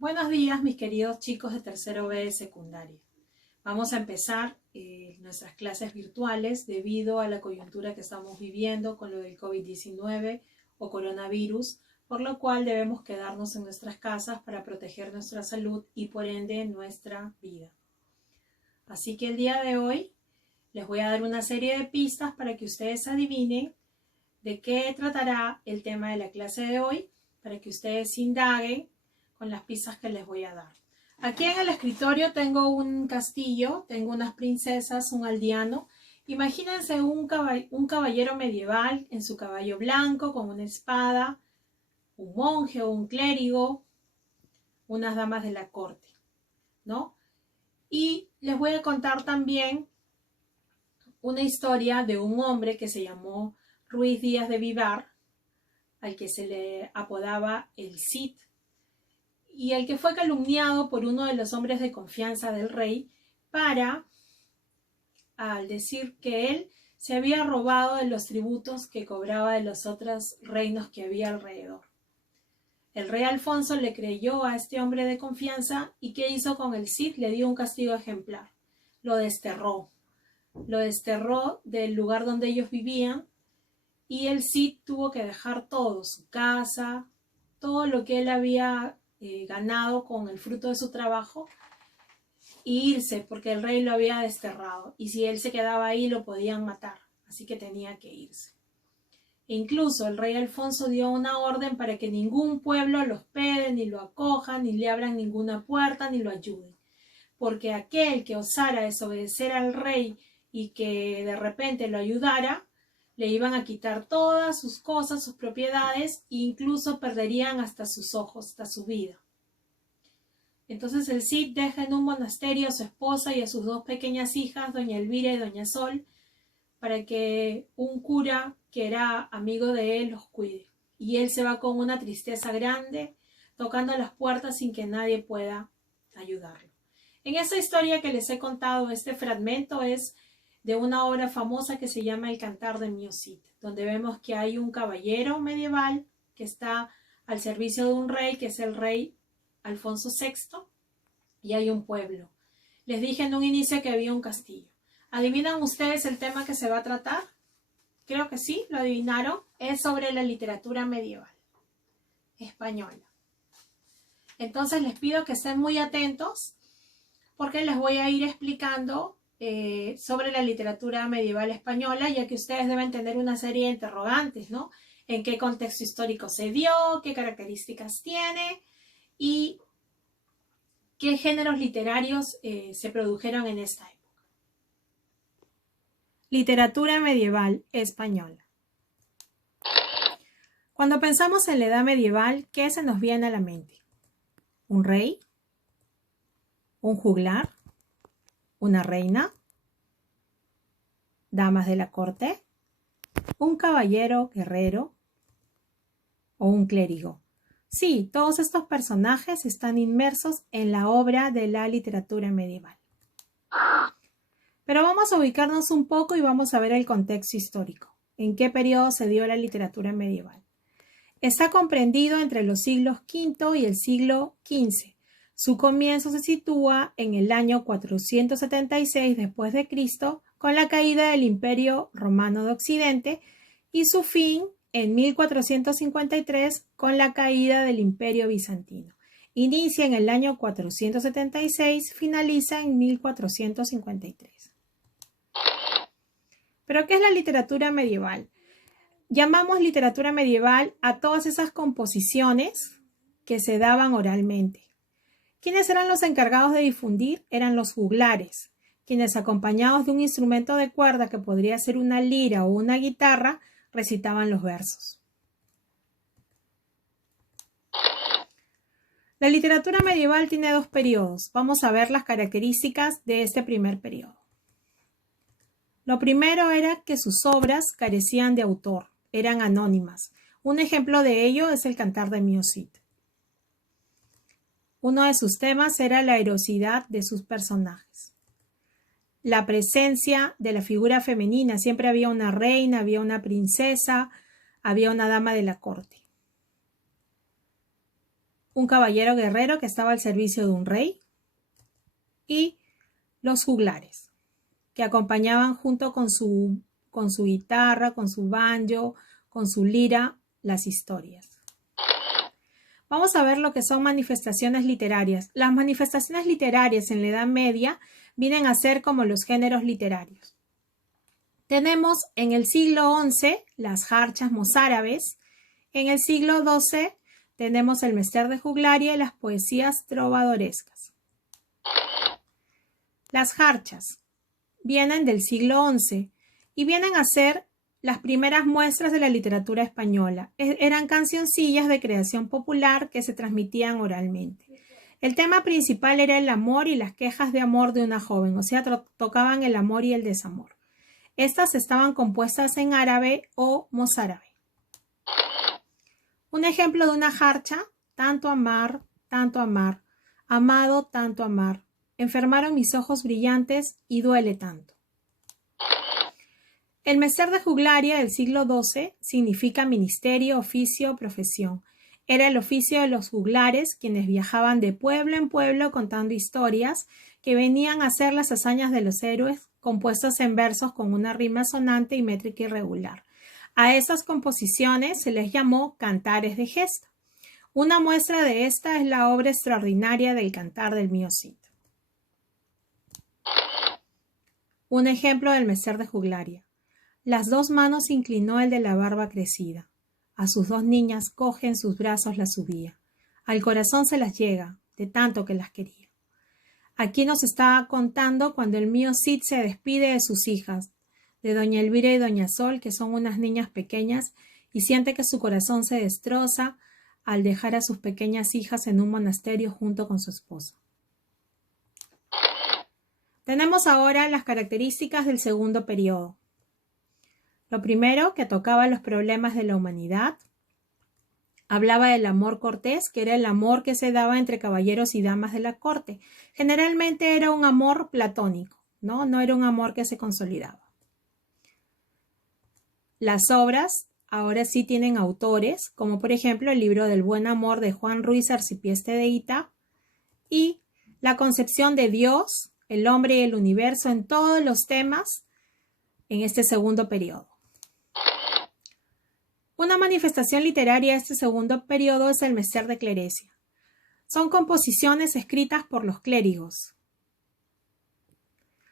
Buenos días, mis queridos chicos de tercero B de secundaria. Vamos a empezar nuestras clases virtuales debido a la coyuntura que estamos viviendo con lo del COVID-19 o coronavirus, por lo cual debemos quedarnos en nuestras casas para proteger nuestra salud y por ende nuestra vida. Así que el día de hoy les voy a dar una serie de pistas para que ustedes adivinen de qué tratará el tema de la clase de hoy, para que ustedes indaguen con las pistas que les voy a dar. Aquí en el escritorio tengo un castillo, tengo unas princesas, un aldeano. Imagínense un caballero medieval en su caballo blanco con una espada, un monje o un clérigo, unas damas de la corte, ¿no? Y les voy a contar también una historia de un hombre que se llamó Ruiz Díaz de Vivar, al que se le apodaba el Cid, y el que fue calumniado por uno de los hombres de confianza del rey al decir que él se había robado de los tributos que cobraba de los otros reinos que había alrededor. El rey Alfonso le creyó a este hombre de confianza y ¿qué hizo con el Cid? Le dio un castigo ejemplar. Lo desterró del lugar donde ellos vivían y el Cid tuvo que dejar todo, su casa, todo lo que él había ganado con el fruto de su trabajo e irse porque el rey lo había desterrado y si él se quedaba ahí lo podían matar, así que tenía que irse. E incluso el rey Alfonso dio una orden para que ningún pueblo lo hospede, ni lo acoja, ni le abran ninguna puerta, ni lo ayuden, porque aquel que osara desobedecer al rey y que de repente lo ayudara, le iban a quitar todas sus cosas, sus propiedades, e incluso perderían hasta sus ojos, hasta su vida. Entonces el Cid deja en un monasterio a su esposa y a sus dos pequeñas hijas, doña Elvira y doña Sol, para que un cura que era amigo de él los cuide. Y él se va con una tristeza grande, tocando las puertas sin que nadie pueda ayudarlo. En esta historia que les he contado, este fragmento es de una obra famosa que se llama El Cantar de Mio Cid, donde vemos que hay un caballero medieval que está al servicio de un rey, que es el rey Alfonso VI, y hay un pueblo. Les dije en un inicio que había un castillo. ¿Adivinan ustedes el tema que se va a tratar? Creo que sí, lo adivinaron. Es sobre la literatura medieval española. Entonces les pido que estén muy atentos porque les voy a ir explicando sobre la literatura medieval española, ya que ustedes deben tener una serie de interrogantes, ¿no? En qué contexto histórico se dio, qué características tiene y qué géneros literarios se produjeron en esta época. Literatura medieval española. Cuando pensamos en la edad medieval, ¿qué se nos viene a la mente? ¿Un rey? ¿Un juglar? ¿Una reina? ¿Damas de la corte? ¿Un caballero guerrero? ¿O un clérigo? Sí, todos estos personajes están inmersos en la obra de la literatura medieval. Pero vamos a ubicarnos un poco y vamos a ver el contexto histórico. ¿En qué periodo se dio la literatura medieval? Está comprendido entre los siglos V y el siglo XV. Su comienzo se sitúa en el año 476 después de Cristo, con la caída del Imperio Romano de Occidente, y su fin en 1453 con la caída del Imperio Bizantino. Inicia en el año 476, finaliza en 1453. ¿Pero qué es la literatura medieval? Llamamos literatura medieval a todas esas composiciones que se daban oralmente. ¿Quiénes eran los encargados de difundir? Eran los juglares, quienes acompañados de un instrumento de cuerda que podría ser una lira o una guitarra, recitaban los versos. La literatura medieval tiene dos periodos. Vamos a ver las características de este primer periodo. Lo primero era que sus obras carecían de autor, eran anónimas. Un ejemplo de ello es el Cantar de Mio Cid. Uno de sus temas era la heroicidad de sus personajes. La presencia de la figura femenina. Siempre había una reina, había una princesa, había una dama de la corte. un caballero guerrero que estaba al servicio de un rey, y los juglares, que acompañaban junto con su guitarra, con su banjo, con su lira, las historias. Vamos a ver lo que son manifestaciones literarias. Las manifestaciones literarias en la Edad Media vienen a ser como los géneros literarios. Tenemos en el siglo XI las jarchas mozárabes, en el siglo XII tenemos el Mester de Juglaria y las poesías trovadorescas. Las jarchas vienen del siglo XI y vienen a ser las primeras muestras de la literatura española. Eran cancioncillas de creación popular que se transmitían oralmente. El tema principal era el amor y las quejas de amor de una joven, o sea, tocaban el amor y el desamor. Estas estaban compuestas en árabe o mozárabe. Un ejemplo de una jarcha: tanto amar, amado, tanto amar. Enfermaron mis ojos brillantes y duele tanto. El Mester de Juglaria del siglo XII significa ministerio, oficio, profesión. Era el oficio de los juglares, quienes viajaban de pueblo en pueblo contando historias que venían a ser las hazañas de los héroes, compuestas en versos con una rima sonante y métrica irregular. A esas composiciones se les llamó cantares de gesta. Una muestra de esta es la obra extraordinaria del Cantar del Mío Cid. Un ejemplo del Mester de Juglaria. Las dos manos inclinó el de la barba crecida. A sus dos niñas coge en sus brazos las subía. Al corazón se las llega, de tanto que las quería. Aquí nos está contando cuando el Mío Cid se despide de sus hijas, de doña Elvira y doña Sol, que son unas niñas pequeñas, y siente que su corazón se destroza al dejar a sus pequeñas hijas en un monasterio junto con su esposa. Tenemos ahora las características del segundo periodo. Lo primero, que tocaba los problemas de la humanidad. Hablaba del amor cortés, que era el amor que se daba entre caballeros y damas de la corte. Generalmente era un amor platónico, no era un amor que se consolidaba. Las obras ahora sí tienen autores, como por ejemplo el libro del Buen Amor de Juan Ruiz Arcipieste de Hita, y la concepción de Dios, el hombre y el universo en todos los temas en este segundo periodo. Una manifestación literaria de este segundo periodo es el Mester de Clerecia. Son composiciones escritas por los clérigos.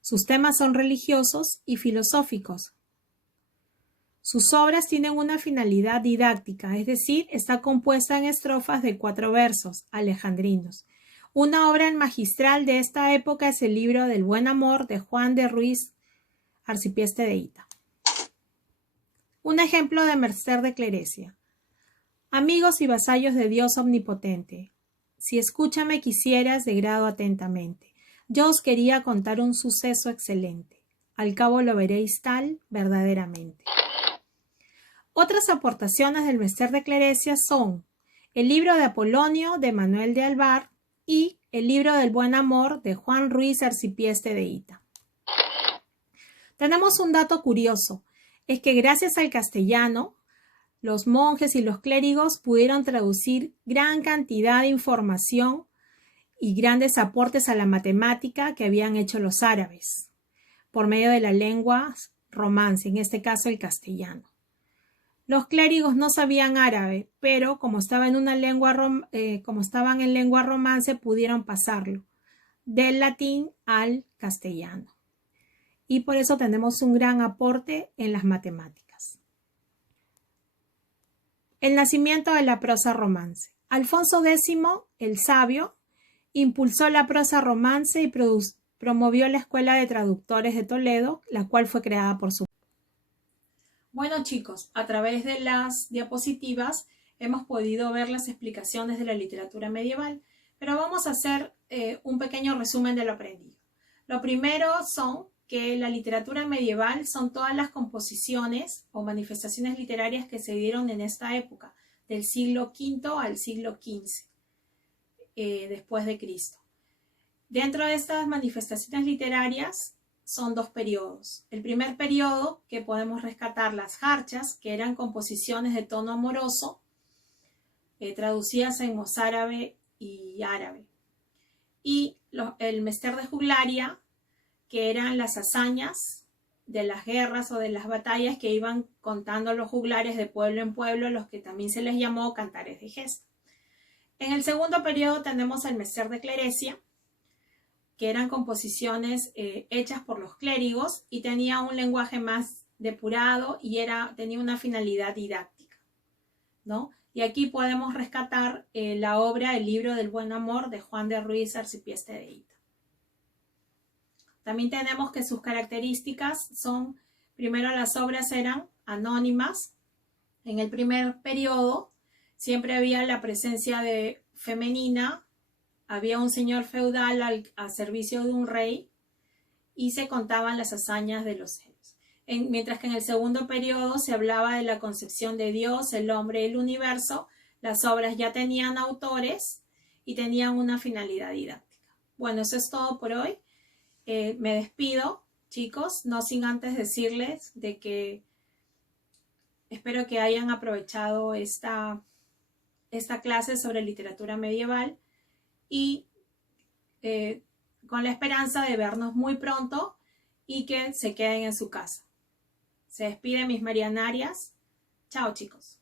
Sus temas son religiosos y filosóficos. Sus obras tienen una finalidad didáctica, es decir, está compuesta en estrofas de 4 versos alejandrinos. Una obra magistral de esta época es el libro del Buen Amor de Juan de Ruiz Arcipieste de Hita. Un ejemplo de Mester de Clerecia. Amigos y vasallos de Dios omnipotente, si escúchame quisieras de grado atentamente, yo os quería contar un suceso excelente, al cabo lo veréis tal verdaderamente. Otras aportaciones del Mester de Clerecia son el libro de Apolonio de Manuel de Alvar y el libro del Buen Amor de Juan Ruiz Arcipieste de Hita. Tenemos un dato curioso. Es que gracias al castellano, los monjes y los clérigos pudieron traducir gran cantidad de información y grandes aportes a la matemática que habían hecho los árabes por medio de la lengua romance, en este caso el castellano. Los clérigos no sabían árabe, pero como estaban en lengua romance, pudieron pasarlo del latín al castellano. Y por eso tenemos un gran aporte en las matemáticas. El nacimiento de la prosa romance. Alfonso X, el Sabio, impulsó la prosa romance y promovió la Escuela de Traductores de Toledo, la cual fue creada por su... Bueno chicos, a través de las diapositivas hemos podido ver las explicaciones de la literatura medieval, pero vamos a hacer un pequeño resumen de lo aprendido. Lo primero son que la literatura medieval son todas las composiciones o manifestaciones literarias que se dieron en esta época, del siglo V al siglo XV, después de Cristo. Dentro de estas manifestaciones literarias son 2 periodos. El primer periodo, que podemos rescatar las jarchas, que eran composiciones de tono amoroso, traducidas en mozárabe y árabe. Y el Mester de Juglaria, que eran las hazañas de las guerras o de las batallas que iban contando los juglares de pueblo en pueblo, los que también se les llamó cantares de gesta. En el segundo periodo tenemos el Mester de Clerecia, que eran composiciones hechas por los clérigos y tenía un lenguaje más depurado y tenía una finalidad didáctica, ¿no? Y aquí podemos rescatar la obra El libro del buen amor de Juan de Ruiz, arcipreste de Hita. También tenemos que sus características son, primero, las obras eran anónimas. En el primer periodo siempre había la presencia femenina, había un señor feudal al servicio de un rey y se contaban las hazañas de los héroes. Mientras que en el segundo periodo se hablaba de la concepción de Dios, el hombre y el universo, las obras ya tenían autores y tenían una finalidad didáctica. Bueno, eso es todo por hoy. Me despido, chicos, no sin antes decirles de que espero que hayan aprovechado esta clase sobre literatura medieval y con la esperanza de vernos muy pronto y que se queden en su casa. Se despide Miss Marianarias. Chao, chicos.